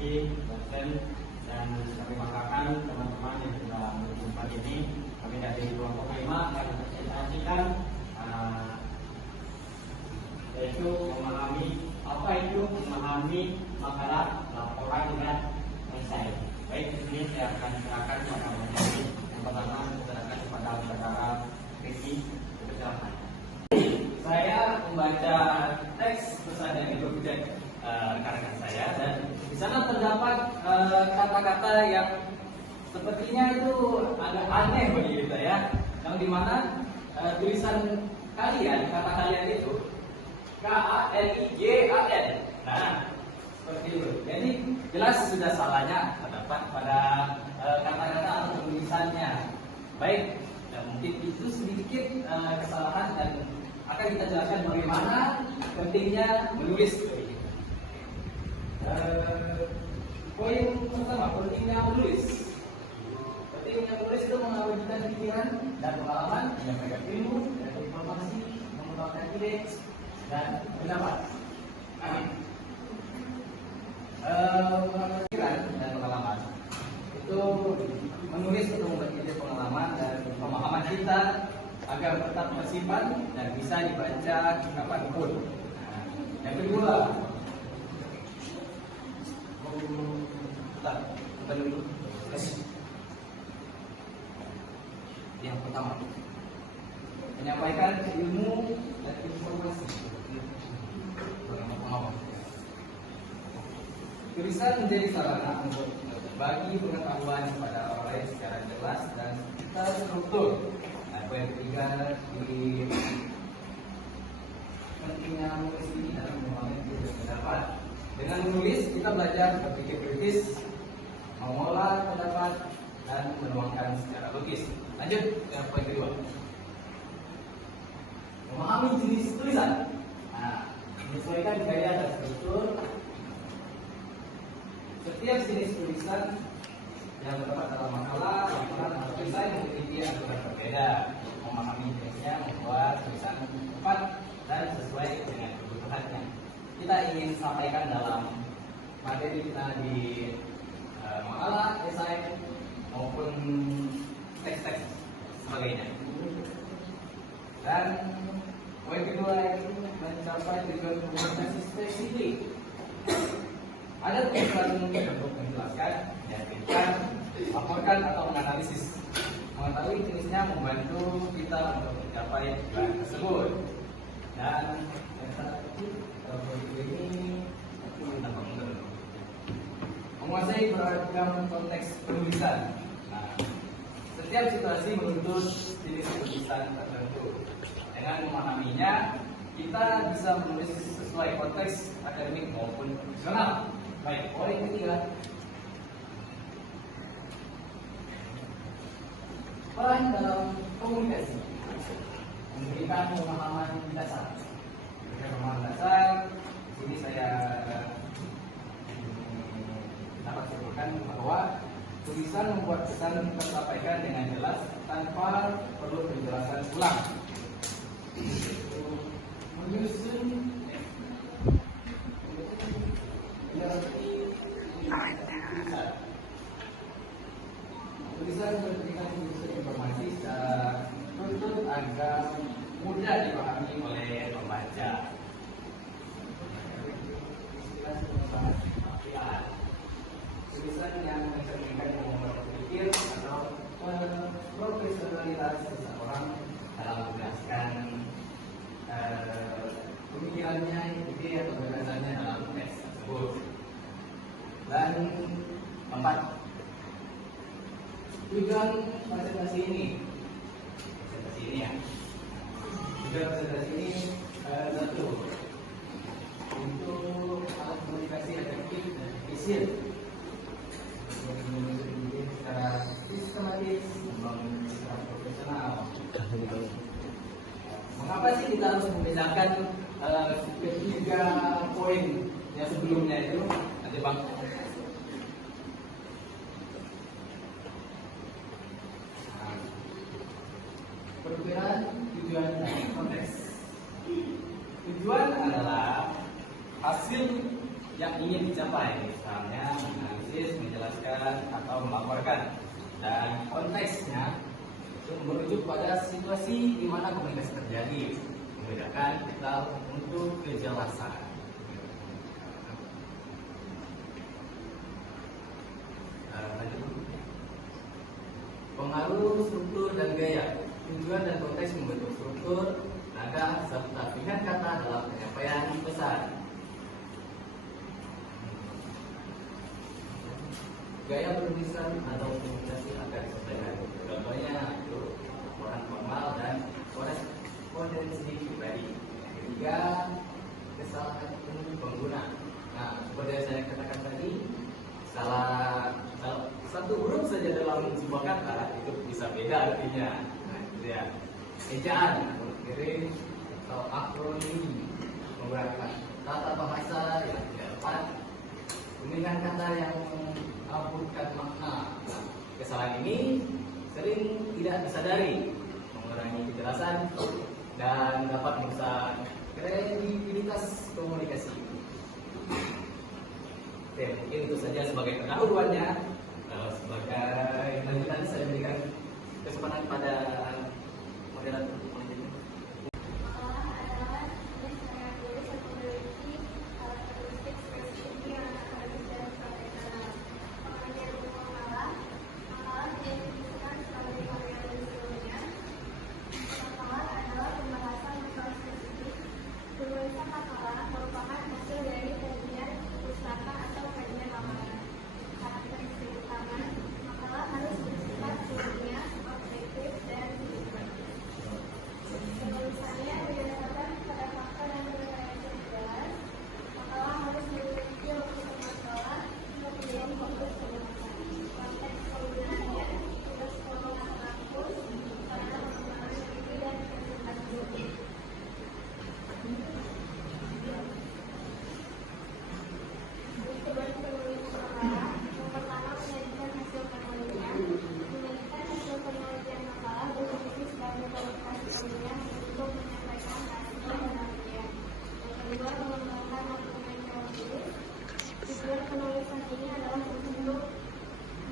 Fatih, dosen, dan kami banggakan teman-teman yang sudah menjumpai ini. Kami dari kelompok 5 akan presentasikan yaitu memahami makalah laporan dengan esai. Baik, di sini saya akan serahkan kepada materi. Yang pertama serahkan kepada saudara Ricky. Silakan. Saya membaca teks pesan yang diproduksi rekan-rekan saya, dan di sana terdapat kata-kata yang sepertinya itu agak aneh bagi kita ya, yang dimana tulisan kalian, kata kalian itu KALIJAN. Nah, seperti itu. Jadi jelas sudah salahnya terdapat pada kata-kata atau tulisannya. Baik, dan mungkin itu sedikit kesalahan, dan akan kita jelaskan bagaimana pentingnya menulis. Poin pertama, pentingnya menulis. Pentingnya menulis itu mengawinkan pikiran dan pengalaman, menyampaikan ilmu dan informasi, mengembangkan ide dan pendapat. Pikiran dan pengalaman itu menulis untuk membuat ide, pengalaman dan pemahaman kita agar tetap tersimpan dan bisa dibaca kapanpun. Yang kedua, yang pertama, menyampaikan ilmu dan informasi. Tulisan menjadi sarana untuk berbagi pengetahuan kepada orang lain secara jelas dan terstruktur. Poin ketiga, di pentingnya menulis ini adalah memahami pendapat. Dengan menulis kita belajar berpikir kritis, mengolah pendapat, dan menuangkan secara logis. Lanjut ke poin kedua, memahami jenis tulisan. Nah, menyesuaikan gaya dan struktur. Setiap jenis tulisan yang terdapat dalam makalah, laporan, atau tulisan memiliki aturan berbeda. Memahami jenisnya membuat tulisan tepat dan sesuai dengan kebutuhannya. Kita ingin sampaikan dalam materi kita di makalah, esai, maupun teks-teks sebagainya. Dan poin kedua itu mencapai tujuan komunikasi spesifik. Ada tujuan untuk menjelaskan, meyakinkan, laporkan atau menganalisis. Mengetahui jenisnya membantu kita untuk mencapai tujuan tersebut. Dan yang terakhir, ini menguasai beragam konteks penulisan. Nah, setiap situasi menuntut jenis tulisan tertentu. Dengan memahaminya, kita bisa menulis sesuai konteks akademik maupun profesional. Baik, poin ketiga, peran dalam komunikasi, memberikan pemahaman dasar. Pemahaman dasar, di sini saya dapat sebutkan bahwa tulisan membuat pesan tersampaikan dengan jelas tanpa perlu penjelasan ulang. Menyusun tulisan memberikan informasi secara tuntut agar mudah dipahami oleh pembaca. Tulisan yang mencerminkan kemampuan berpikir atau profesionalitas seseorang dalam menjelaskan pemikirannya, ide atau gagasannya dalam teks tersebut. Dan 4, tujuan presentasi ini ya. Tujuan presentasi ini satu, untuk alat komunikasi efektif dan efisien, secara sistematis, secara profesional. Mengapa sih kita harus membedakan ketiga poin yang sebelumnya itu? Nanti Bang. Perbedaan tujuan dan konteks. Tujuan adalah hasil yang ingin dicapai, misalnya atau melaporkan, dan konteksnya merujuk pada situasi di mana komunikasi terjadi, membedakan kita untuk kejelasan. Pengaruh struktur dan gaya, tujuan dan konteks membentuk struktur, nada, serta pilihan kata dalam penyampaian pesan. Gaya penulisan atau komunikasi akan disampaikan. Contohnya itu laporan formal dan korespondensi pribadi. Ketiga, kesalahan umum pengguna. Nah, seperti yang saya katakan tadi, salah satu huruf saja dalam sebuah kata itu bisa beda artinya. Nah, itu ya. Ejaan, kirim atau akronim, menggunakan tata bahasa yang tidak tepat, pemilihan kata yang mengaburkan makna. Nah, kesalahan ini sering tidak disadari, mengurangi kejelasan dan dapat merusak kredibilitas komunikasi. Oke, mungkin itu saja sebagai pendahuluannya. Sebagai lanjutan saya berikan kesempatan pada moderator. Penulisan ini adalah untuk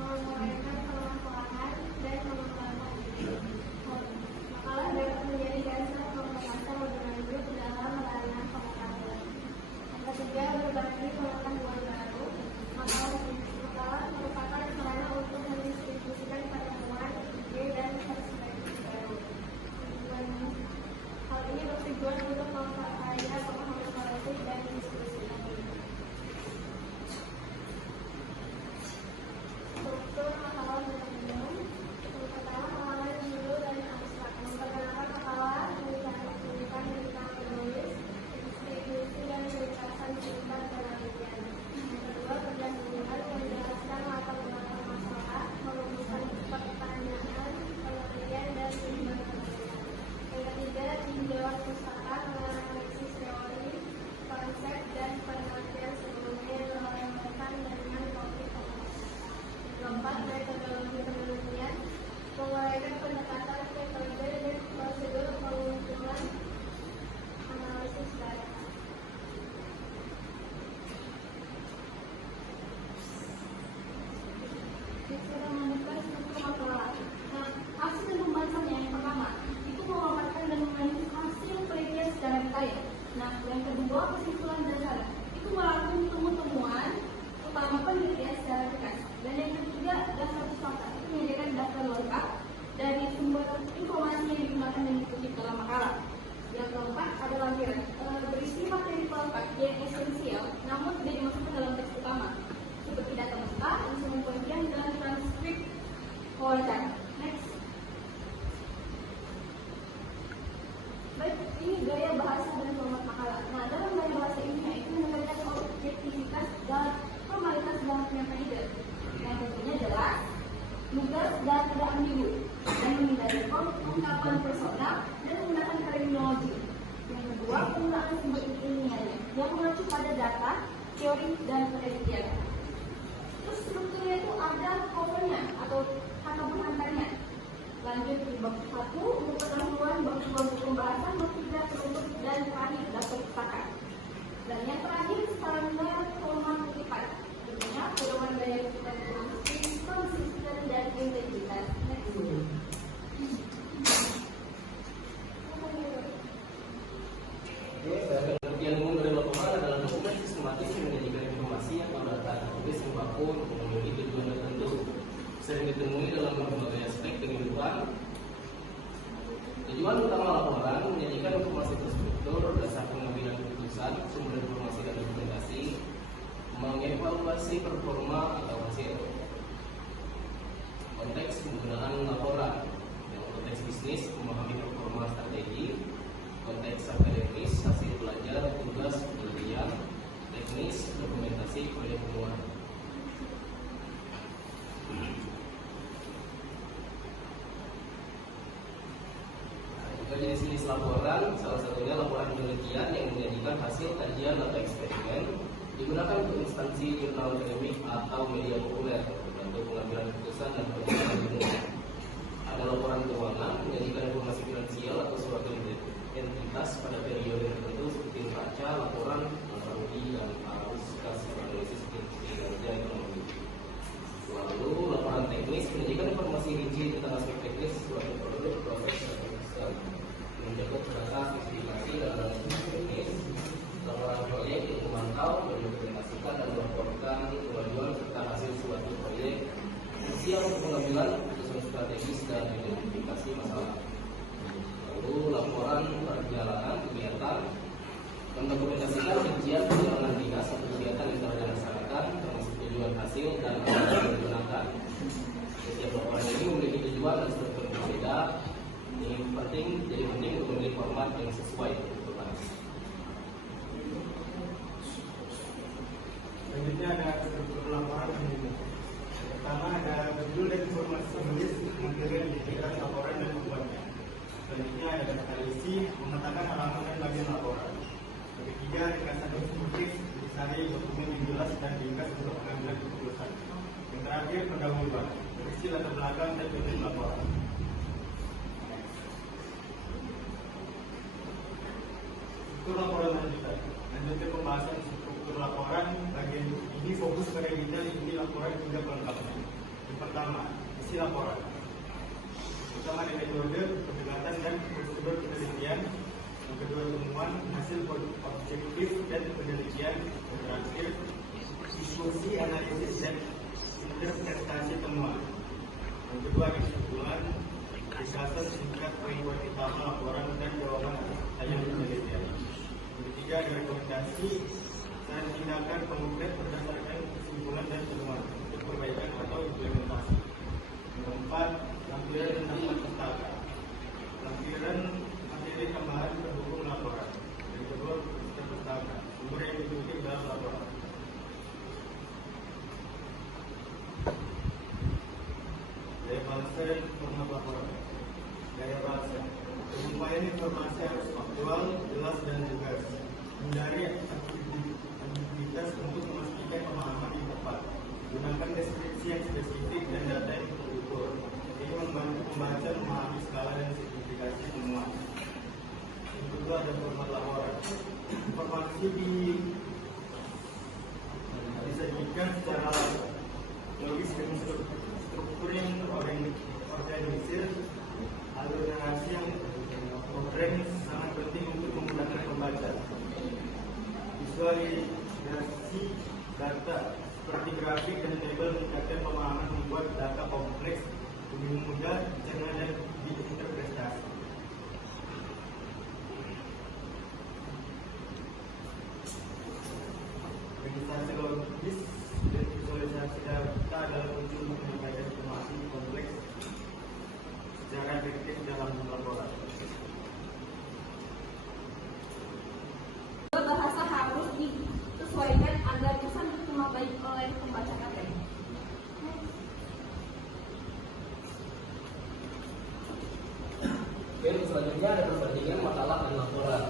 menguraikan permasalahan dan mengembangkan ide. Makalah dapat menjadi dasar pembahasan lebih lanjut dalam ranah pengetahuan. Yang ketiga, berbagi pengetahuan baru. Makalah merupakan sarana untuk mendistribusikan pengetahuan, ide, dan perspektif baru. Hal ini bertujuan untuk memperkaya pemahaman kolektif dan diskusi. Struktur makalah berkembang. Yang pertama, makalah dulu dan abstrak. Memperkenalkan makalah, mencari tulisan tentang penulis, distribusi dan penjelasan singkat penelitian. Yang kedua, pendahuluan menjelaskan latar belakang masalah, merumuskan pertanyaan, penelitian dan sumber penelitian. Yang ketiga, tinjauan pustaka menganalisis teori, konsep dan penelitian sebelumnya yang relevan dengan topik pembahasan. Keempat, metodologi penelitian, menguraikan pendekatan metode dan prosedur pengumpulan analisis data. Disuruh menemukan struktur makalah. Nah, hasil dan pembahasannya yang pertama itu memaparkan dan menganalisis hasil penelitian secara detail. Nah, yang kedua, kesimpulan dasar itu melakukan temuan utama penelitian secara tegas. Dan yang ketiga, daftar pustaka itu menyediakan daftar lengkap dari sumber informasi yang digunakan dan dikutip dalam makalah. Yang keempat adalah lampiran, berisi materi pelengkap yang esensial, namun tidak dimasukkan dalam teks utama, seperti data mentah, instrumen penelitian, dan transkrip wawancara. Next. Baik, ini gaya bahasa dan format makalah. Nah, dalam gaya bahasa ini itu menekankan objektivitas dan formalitas dalam penyampaian ide. Yang tentunya jelas, lugas dan tidak ambigu, dan menghindari ungkapan personal dan menggunakan terminologi. Yang kedua, penggunaan sumber ilmiahnya yang mengacu pada data, teori, dan penelitian. Terus strukturnya itu ada covernya atau kata pengantarnya. Lanjut di bab 1, untuk pendahuluan, bab 2 untuk pembahasan, bab 3 penutup, dan terakhir daftar pustaka. Dan yang terakhir standar format kutipan. Tentunya pedoman gaya kutipan ditemui dalam berbagai aspek kehidupan. Tujuan utama laporan menyajikan informasi terstruktur, dasar pengambilan keputusan, sumber informasi dan dokumentasi, mengevaluasi performa atau hasil. Konteks penggunaan laporan, yang konteks bisnis, memahami performa strategi, konteks akademis, hasil belajar, tugas, penelitian, teknis, dokumentasi, proyek penguatan. Juga jenis-jenis laporan, salah satunya laporan penelitian yang menyajikan hasil kajian atau eksperimen, digunakan untuk instansi jurnal akademik atau media populer untuk pengambilan keputusan dan penelitian ilmu. Ada laporan keuangan, menyajikan informasi finansial atau suatu entitas pada periode tertentu seperti neraca, laporan, laba rugi, dan arus kas analisis kinerja ekonomi. Lalu laporan teknis menyajikan informasi rinci tentang aspek teknis suatu produk, proses, atau sistem, mencakup data, spesifikasi, dan analisis teknis. Laporan proyek yang memantau, mendokumentasikan, dan melaporkan kemajuan serta hasil suatu proyek, siap untuk pengambilan keputusan strategis dan identifikasi masalah. Lalu laporan perjalanan kegiatan mendokumentasikan rincian perjalanan dinas atau kegiatan yang telah dilaksanakan, termasuk tujuan hasil dan anggaran yang digunakan. Setiap laporan ini memiliki tujuan dan struktur berbeda. Ini jadi penting untuk memilih format yang sesuai untuk bahas. Selanjutnya ada struktur laporan ini. Pertama ada judul dan informasi penulis, materi yang diberikan laporan dan pembuatnya. Selanjutnya ada data isi, mengatakan halaman dan bagian laporan. Ketiga, ringkasan instruktif, disari dokumen yang jelas dan ringkas untuk pengambilan keputusan. Yang terakhir, pendahuluan, berisi latar belakang dan tujuan laporan. Struktur laporan lanjutan. Lanjutkan pembahasan struktur laporan. Bagian ini fokus pada detail inti laporan hingga pelengkapnya. Yang pertama, isi laporan. Pertama ada metode, pendekatan dan prosedur penelitian. Yang kedua temuan, hasil objektif dan penelitian. Yang terakhir, diskusi, analisis dan interpretasi temuan. Yang kedua ada kesimpulan, ringkasan singkat poin-poin utama laporan dan jawaban tanya penelitian. Yang ketiga ada rekomendasi dan tindakan konkret berdasarkan kesimpulan dan temuan untuk perbaikan atau implementasi. Yang keempat, lampiran tentang pustaka. Lampiran materi tambahan pendukung laporan. Yang kedua, pustaka, sumber yang dikutip dalam laporan. Gaya bahasa dan format laporan. Gaya bahasa. Penyampaian informasi harus faktual, jelas dan tegas. Hindari aktivitas untuk memastikan pemahaman yang tepat. Gunakan deskripsi yang spesifik dan data yang terukur. Ini membantu pembaca memahami skala dan signifikansi temuan. Yang kedua ada format laporan. Informasi disajikan secara logis dengan struktur yang terorganisir. Alur narasi yang komprehensif sangat penting untuk memudahkan pembaca. Visualisasi data seperti grafik dan tabel meningkatkan pemahaman, membuat data kompleks lebih mudah dicerna dan diinterpretasi. Organisasi logis dan visualisasi data adalah kunci untuk menyampaikan informasi kompleks secara efektif dalam laporan. Bahasa harus disesuaikan agar bisa diterima baik oleh pembaca KPM. Oke, selanjutnya ada perbandingan makalah dan laporan.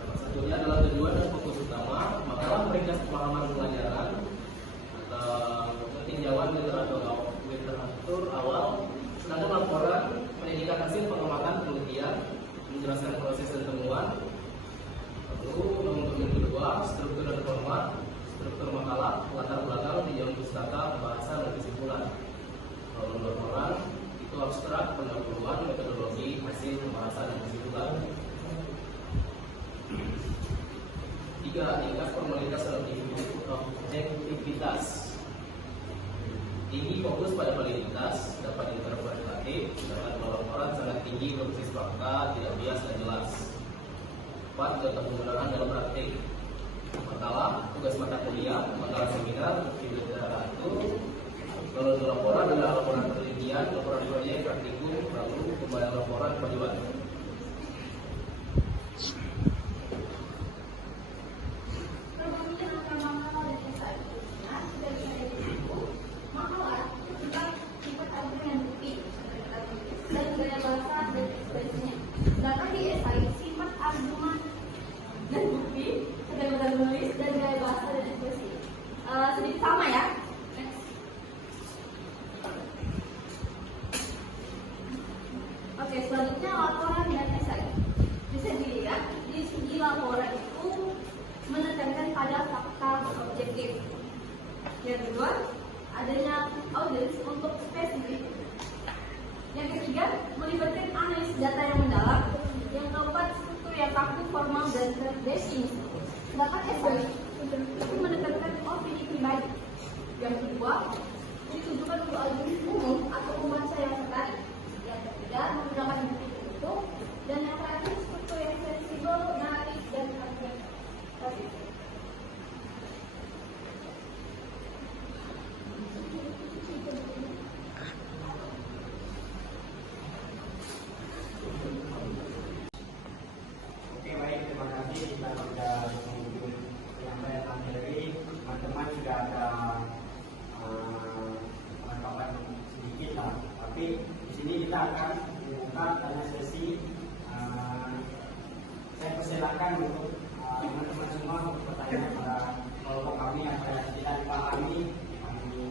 Salah satunya adalah tujuan dan fokus utama. Makalah meringkas pemahaman pelajaran atau tinjauan literatur awal, sedangkan laporan menyajikan hasil pengamatan penelitian, menjelaskan proses dan temuan. Lalu untuk yang kedua, struktur dan format. Struktur makalah, latar belakang, tinjauan pustaka, bahasa dan kesimpulan. Kalau laporan itu abstrak, pendahuluan, metodologi, hasil, pembahasan dan kesimpulan. Tiga, tingkat formalitas dan objektivitas. Tinggi fokus pada validitas, dapat interpretatif, dapat laporan sangat tinggi berbasis fakta, tidak bias dan jelas. 4. Contoh penggunaan dalam praktik. Pertama, tugas mata kuliah, makalah seminar, literatur. Kalau untuk laporan adalah laporan penelitian, laporan proyek, praktikum, lalu pembayaran laporan kewajiban. Sedangkan di esai sifat argumen dan bukti, sedang menulis dan gaya bahasa dan ekspresi sedikit sama ya. Next. Oke, selanjutnya laporan dan esai. Bisa dilihat di segi laporan itu menekankan pada fakta objektif. Yang kedua, adanya audiens untuk spesifik. Yang ketiga, melibatkan analisis data yang mendalam. Yang keempat, struktur yang kaku, formal, dan terdefinisi. Sedangkan esai itu menekankan opini pribadi. Yang kedua, ditujukan untuk audiens umum atau pembaca yang tertarik. Yang ketiga, menggunakan bukti tertutup. Dan yang terakhir, struktur yang fleksibel, naratif, dan argumentatif. Oke, baik, terima kasih. Kita sudah mengunjungi penyampaian materi. Teman-teman juga ada penangkapan sedikit lah. Tapi di sini kita akan membuka tanya sesi. Saya persilakan untuk teman-teman semua untuk bertanya pada kelompok kami apa yang tidak dipahami, kami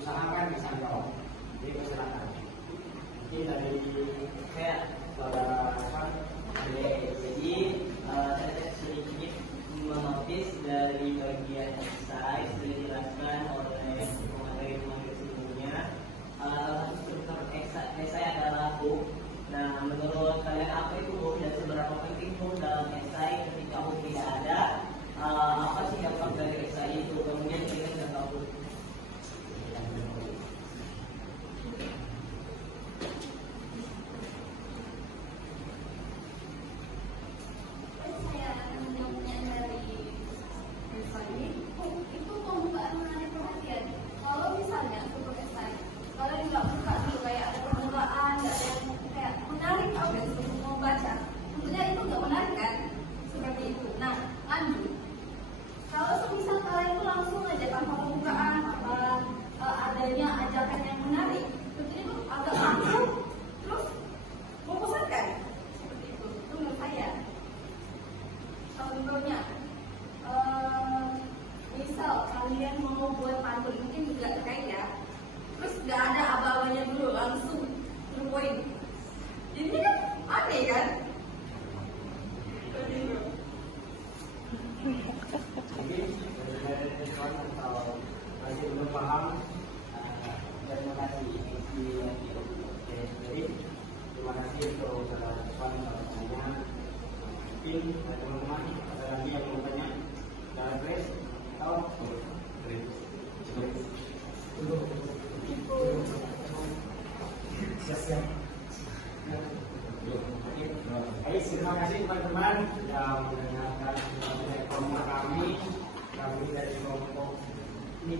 usahakan bisa jawab. Jadi persilakan. Mungkin dari saya, saudara Hasan. Jadi saya sedikit menotis dari bagian esai sudah dijelaskan oleh pemateri sebelumnya. Salah satu struktur esai adalah hook. Nah, menurut kalian apa itu hook dan seberapa penting hook dalam esai? Ketika hook tidak ada, apa sih dampak dari esai itu? Kemudian kita tidak tahu. Saya akan menjawabnya dari esai. Itu pembukaan menarik perhatian. Kalau misalnya untuk esai, kalau nggak buka dulu kayak ada permulaan, nggak ada yang kayak menarik audiens untuk membaca, tentunya itu nggak menarik kan? Seperti itu. Nah, lanjut. Kalau semisal kalian itu langsung aja tanpa pembukaan, adanya ajakan yang menarik, tentunya itu agak langsung, terus membosankan. Seperti itu. Itu menurut saya. Contohnya, misal kalian mau buat pantun, mungkin juga terkait ya. Terus nggak ada aba-abanya dulu, langsung to the point. Ini kan aneh kan? Seperti itu. Jadi dari teman atau masih belum paham, terima kasih. Oke, jadi terima kasih untuk saudara Irfan yang bertanya. Mungkin teman-teman ada lagi yang mau tanya dari Grace atau Baik, terima kasih teman-teman yang mendengarkan kelompok kami dari kelompok 5